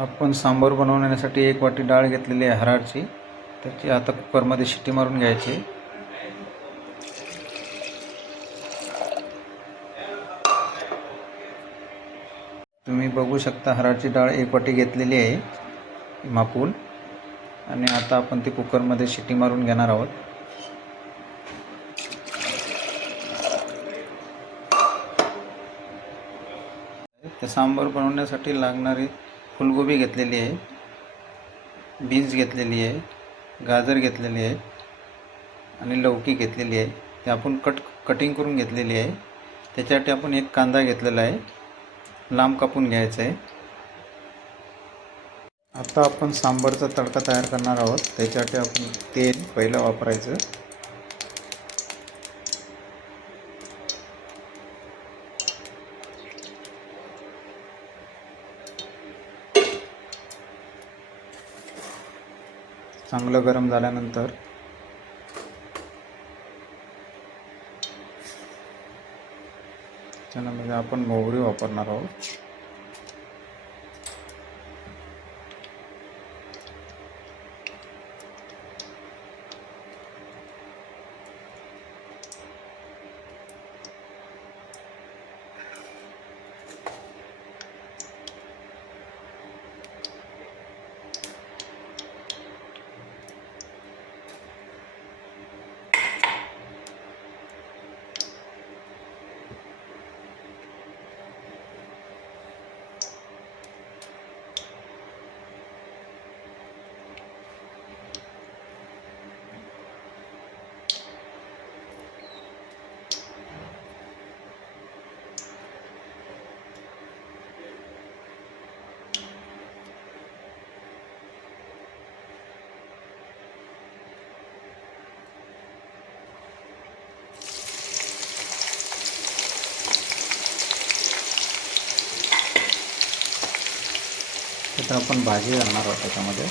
आपण सांबार बनवण्यासाठी 1 वाटी डाळ घेतलेली आहे हरळची. त्याची आता कुकरमध्ये शिट्टी मारून घ्यायची. तुम्ही बघू शकता हरळची डाळ 1 वाटी घेतलेली आहे मापून. आणि आता आपण ती कुकरमध्ये शिट्टी मारून घेणार आहोत. ते सांबार बनवण्यासाठी लागणारी फुलगोबी घेतलेली आहे, बीन्स घेतलेली आहे, गाजर घेतलेली आहे आणि लौकी घेतलेली आहे. ते आपण कटिंग करून घेतलेली आहे. त्याच्यासाठी आपण 1 कांदा घेतलेला आहे, लांब कापून घ्यायचा आहे. आता आपण सांबारचा तडका तयार करणार आहोत. त्याच्यासाठी आपण तेल पहिलं वापरायचं. चांगलं गरम झाल्यानंतर त्याच्यामध्ये आपण मोहरी वापरणार आहोत. तर आपण भाजी घालणार आहोत त्याच्यामध्ये.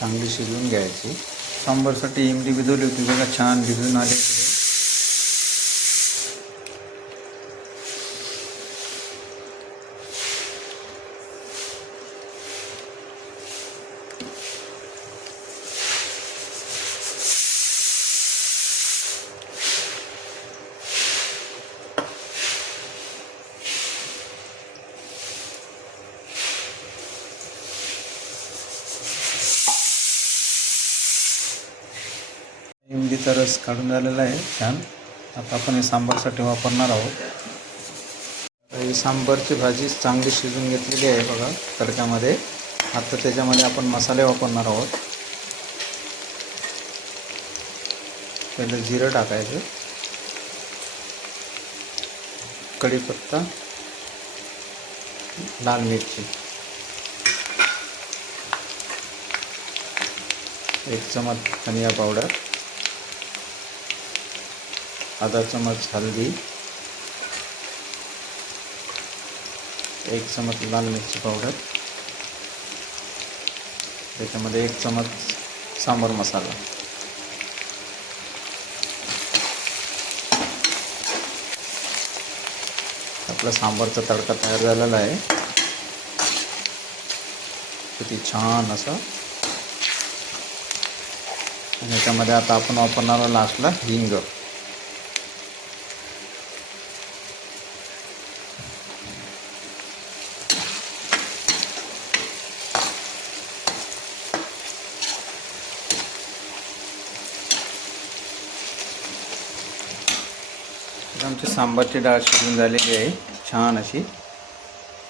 चांगली शिजवून घ्यायची. सांबारसाठी इमली भिजवली होती बघा, छान भिजून आली. इमलीचा रस काढून झालेला आहे छान. आता आपण हे सांबारसाठी वापरणार आहोत. ही सांबारची भाजी चांगली शिजून घेतलेली आहे बघा तडक्यामध्ये. आता त्याच्यामध्ये आपण मसाले वापरणार आहोत. पहिलं जिरं टाकायचं, कढीपत्ता, लाल मिरची, 1 चमच धनिया पावडर, आधा चमच हल्दी, 1 चमच लाल मिरची पावडर, त्याच्यामध्ये 1 चमच सांबार मसाला. आपला सांबारचा तडका तयार झालेला आहे. किती छान असा. याच्यामध्ये आता आपण वापरणार लास्टला हिंग. आमची सांबारची डाळ शिजून झालेली आहे छान अशी.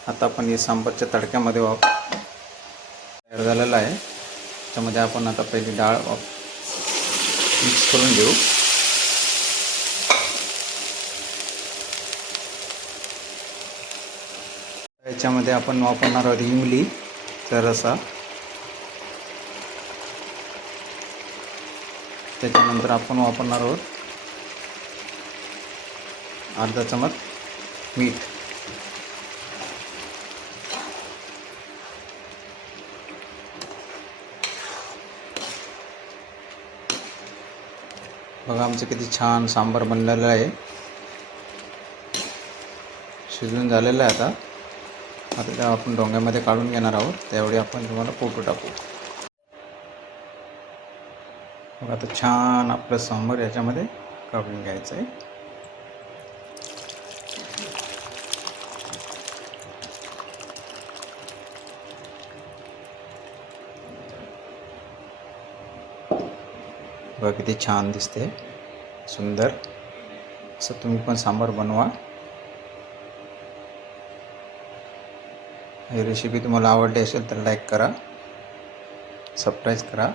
आता आपण हे सांबारच्या तडक्यामध्ये तयार झालेला आहे. त्याच्यामध्ये आपण आता पहिली डाळ मिक्स करून घेऊ. याच्यामध्ये आपण वापरणार आहोत इमलीचा रसा. त्याच्यानंतर आपण वापरणार आहोत अर्धा चमच मीठ. बघा आमचं किती छान सांबार बनलेलं आहे. शिजून झालेलं आहे. आता त्या आपण डोंग्यामध्ये काढून घेणार आहोत. त्यावेळी आपण तुम्हाला फोटो टाकू. बघा आता छान आपलं सांबार याच्यामध्ये काढून घ्यायचं आहे. बघा किती छान दिसते, सुंदर. असं तुम्ही पण सांबार बनवा. ही रेसिपी तुम्हाला आवडली असेल तर लाईक करा, सबस्क्राईब करा.